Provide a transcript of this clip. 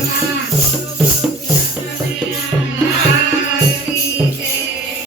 Bye.